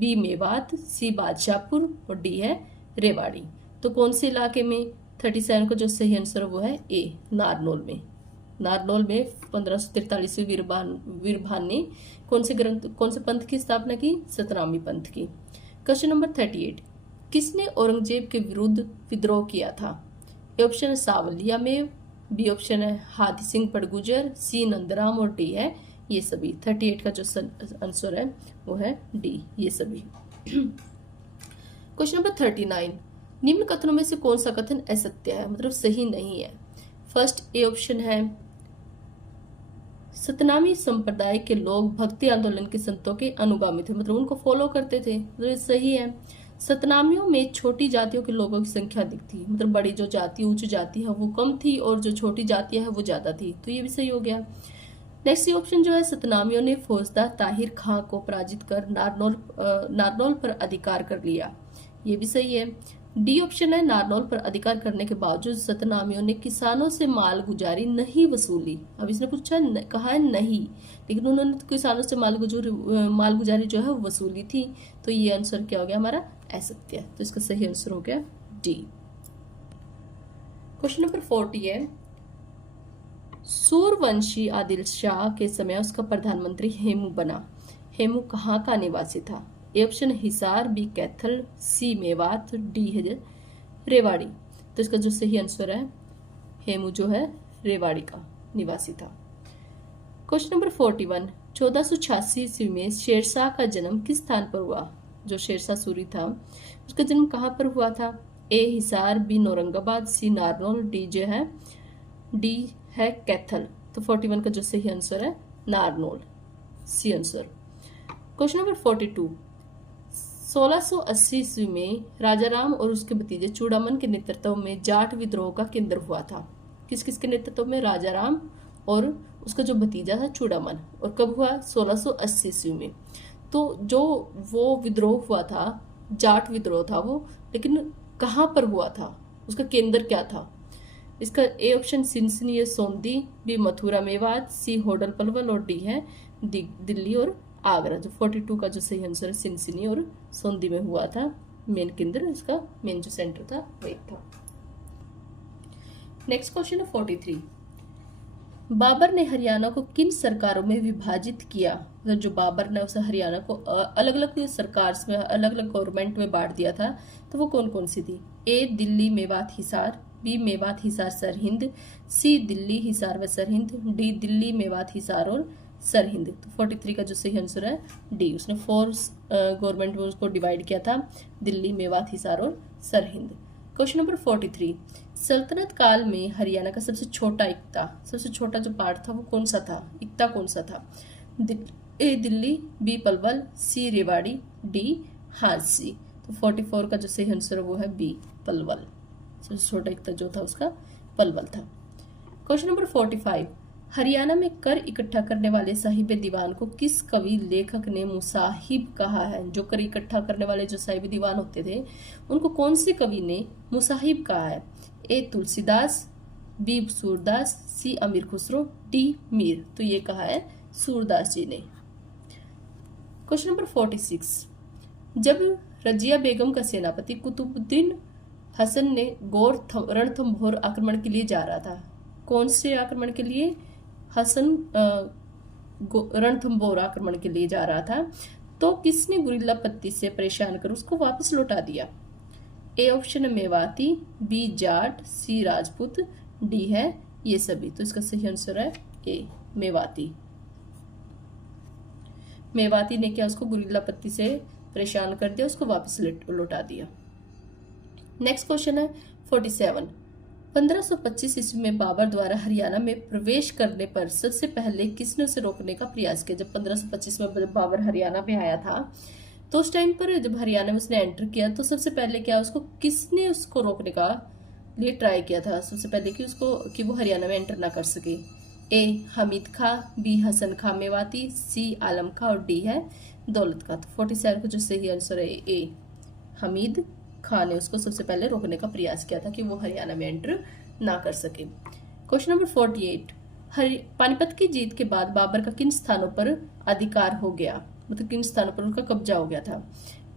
B Mewat, सी बादशाहपुर और D है रेवाड़ी। तो कौन से इलाके में? 37 का जो सही आंसर है वो है ए, नारनौल में। नारनौल में 1543 वीरभान ने कौन से पंथ की स्थापना की? सतनामी पंथ की। क्वेश्चन नंबर 38, किसने औरंगजेब के विरुद्ध विद्रोह किया था? ए ऑप्शन है सावलिया में, बी ऑप्शन है हाथी सिंह पड़गुजर, सी नंदराम और डी है ये सभी। 38 का जो आंसर है वो है डी, ये सभी। क्वेश्चन नंबर 39, निम्न कथनों में से कौन सा कथन असत्य है, मतलब सही नहीं है? फर्स्ट ए ऑप्शन है सतनामी संप्रदाय के लोग भक्ति आंदोलन के संतों के अनुगामी थे, मतलब उनको फॉलो करते थे, मतलब सही है। सतनामियों में छोटी जातियों के लोगों की संख्या अधिक थी, मतलब बड़ी जो जाति उच्च जाति है वो कम थी और जो छोटी जातियां है वो ज्यादा थी, तो ये भी सही हो गया। नेक्स्ट ऑप्शन जो है सतनामियों ने फौजदार ताहिर खां को पराजित कर नारनौल पर अधिकार कर लिया, ये भी सही है। डी ऑप्शन है नारनौल पर अधिकार करने के बावजूद सतनामियों ने किसानों से माल गुजारी नहीं वसूली। अब इसने पूछा कहा है नहीं, लेकिन उन्होंने किसानों से माल गुजारी जो है वसूली थी, तो ये आंसर क्या हो गया हमारा? असत्य। तो इसका सही आंसर हो गया डी। क्वेश्चन नंबर 40 है, सूर्यवंशी आदिल शाह के समय उसका प्रधानमंत्री हेमू बना। हेमू कहाँ का निवासी था? A option Hisar, B Kaithal, C Mewat, D है रेवाड़ी। तो इसका जो सही आंसर है हेमू जो है रेवाड़ी का निवासी था। क्वेश्चन नंबर 41, 1486 ईस्वी में शेरशाह का जन्म किस स्थान पर हुआ? जो शेरशाह सूरी था उसका जन्म कहाँ पर हुआ था? A Hisar, B Aurangabad, C Narnaul, D है कैथल। तो 41 का जो सही आंसर है Narnaul, C answer. Question number 42, 1680 ईस्वी में राजाराम और उसके भतीजे चूड़ामन के नेतृत्व में जाट विद्रोह का केंद्र हुआ था। किस किस के नेतृत्व में? राजाराम और उसका जो भतीजा था चूड़ामन। और कब हुआ? 1680 ईस्वी में। तो जो वो विद्रोह हुआ था, जाट विद्रोह था वो, लेकिन कहाँ पर हुआ था, उसका केंद्र क्या था? इसका A option Sinsini Sondi, B Mathura Mewat, C Hodal Palwal और डी है दिल्ली और आगरा। जो 42 का जो सही आंसर है सिनसिनी और सोंदी में हुआ था मेन केंद्र, इसका मेन जो सेंटर था वही था। नेक्स्ट क्वेश्चन है 43, बाबर ने हरियाणा को किन सरकारों में विभाजित किया? मतलब जो बाबर ने उसे हरियाणा को अलग अलग सरकार में, अलग अलग गवर्नमेंट में बांट दिया था, तो वो कौन कौन सी थी? ए दिल्ली मेवात हिसार, बी मेवात हिसार सरहिंद, सी दिल्ली हिसार व सरहिंद, डी दिल्ली मेवात हिसार और सरहिंद। तो 43 का जो सही आंसर है डी, उसने 4 गवर्नमेंट में उसको डिवाइड किया था, दिल्ली मेवात हिसार और सरहिंद। क्वेश्चन नंबर 43, सल्तनत काल में हरियाणा का सबसे छोटा इक्ता, सबसे छोटा जो पार्ट था वो कौन सा था? इक्ता कौन सा था? ए दिल्ली, बी पलवल, सी रेवाड़ी, डी हांसी। तो 44 का जो सही आंसर है वो है बी पलवल, सबसे छोटा इक्ता जो था उसका पलवल था। क्वेश्चन नंबर 45, हरियाणा में कर इकट्ठा करने वाले साहिब दीवान को किस कवि लेखक ने मुसाहिब कहा है? जो कर इकट्ठा करने वाले जो साहिब दीवान होते थे उनको कौन से कवि ने मुसाहिब कहा है? ए तुलसीदास, बी सूरदास, सी अमीर खुसरो, डी मीर। तो ये कहा है सूरदास जी ने। क्वेश्चन नंबर 46, जब रजिया बेगम का सेनापति कुतुबुद्दीन हसन ने गौर रणथंभौर आक्रमण के लिए जा रहा था, कौन से आक्रमण के लिए? हसन रणथंभौर आक्रमण के लिए जा रहा था, तो किसने गुरिल्ला पत्ती से परेशान कर उसको वापस लौटा दिया? ए ऑप्शन है मेवाती, बी जाट, सी राजपूत, डी है ये सभी। तो इसका सही आंसर है ए मेवाती। मेवाती ने क्या उसको गुरिल्ला पत्ती से परेशान कर दिया, उसको वापस लौटा दिया। नेक्स्ट क्वेश्चन है 47, 1525 ईस्वी में बाबर द्वारा हरियाणा में प्रवेश करने पर सबसे पहले किसने उसे रोकने का प्रयास किया? जब 1525 में बाबर हरियाणा में आया था तो उस टाइम पर जब हरियाणा में उसने एंटर किया तो सबसे पहले क्या उसको किसने उसको रोकने का लिए ट्राई किया था सबसे पहले कि वो हरियाणा में एंटर ना कर सके? ए हमीद खां, बी हसन खां मेवाती, सी आलम खां और डी है दौलत खां। तो 47 का जो सही आंसर है ए हमीद खां ने उसको सबसे पहले रोकने का प्रयास किया था कि वो हरियाणा में एंटर ना कर सके। क्वेश्चन नंबर 48, पानीपत की जीत के बाद बाबर का किन स्थानों पर अधिकार हो गया? मतलब किन स्थानों पर उनका कब्जा हो गया था?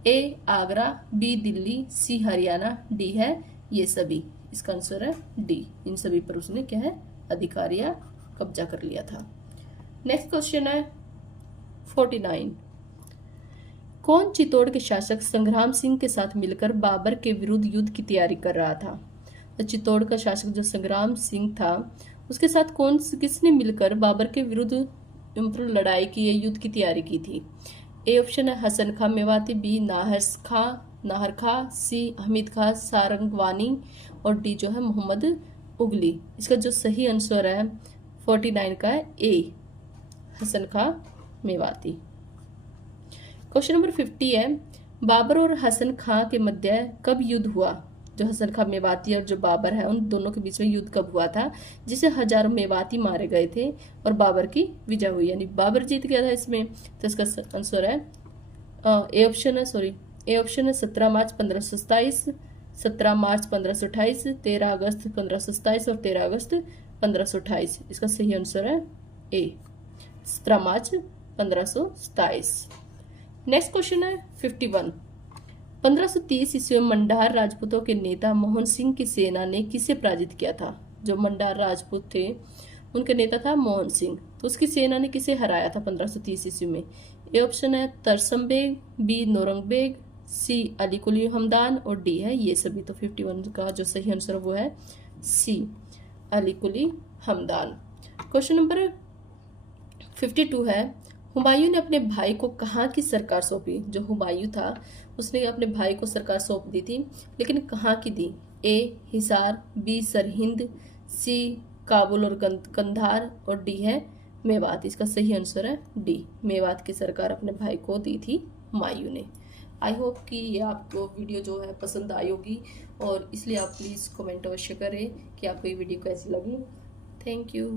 ए आगरा, बी दिल्ली, सी हरियाणा, डी है ये सभी। इसका आंसर है डी, इन सभी पर उसने क्या है अधिकार या कब्जा कर लिया था। नेक्स्ट क्वेश्चन है 49। कौन चित्तौड़ के शासक संग्राम सिंह के साथ मिलकर बाबर के विरुद्ध युद्ध की तैयारी कर रहा था? तो चित्तौड़ का शासक जो संग्राम सिंह था उसके साथ किसने मिलकर बाबर के विरुद्ध लड़ाई की, युद्ध की तैयारी की थी? ए ऑप्शन है हसन खां मेवाती, बी नाहर खां, सी हमीद खां सारंगवानी और डी जो है मोहम्मद उगली। इसका जो सही आंसर है 49 का है ए हसन खां मेवाती। क्वेश्चन नंबर 50 है बाबर और हसन खां के मध्य कब युद्ध हुआ? जो हसन खां मेवाती और जो बाबर है उन दोनों के बीच में युद्ध कब हुआ था जिसे हजारों मेवाती मारे गए थे और बाबर की विजय हुई, यानी बाबर जीत गया था इसमें? तो इसका आंसर है ए ऑप्शन है 17 मार्च 1527, 17 मार्च 1528, 13 अगस्त 1527 और 13 अगस्त 1528। इसका सही आंसर है ए 17 मार्च 1527। नेक्स्ट क्वेश्चन है 51। 1530 ईस्वी में मंडार राजपूतों के नेता मोहन सिंह की सेना ने किसे पराजित किया था? जो मंडार राजपूत थे उनके नेता था मोहन सिंह, तो उसकी सेना ने किसे हराया था 1530 ईस्वी में? ए ऑप्शन है तरसम बेग, बी नौरंग बेग, सी अली कुली हमदान और डी है ये सभी। तो 51 का जो सही आंसर वो है सी अली कुली हमदान। क्वेश्चन नंबर 52 है हुमायूं ने अपने भाई को कहाँ की सरकार सौंपी? जो हुमायूं था उसने अपने भाई को सरकार सौंप दी थी, लेकिन कहाँ की दी? ए हिसार, बी सरहिंद, सी काबुल और कंधार और डी है मेवात। इसका सही आंसर है डी, मेवात की सरकार अपने भाई को दी थी हुमायूं ने। आई होप कि ये आपको वीडियो जो है पसंद आई होगी और इसलिए आप प्लीज़ कमेंट अवश्य करें कि आपको ये वीडियो कैसी लगी। Thank you.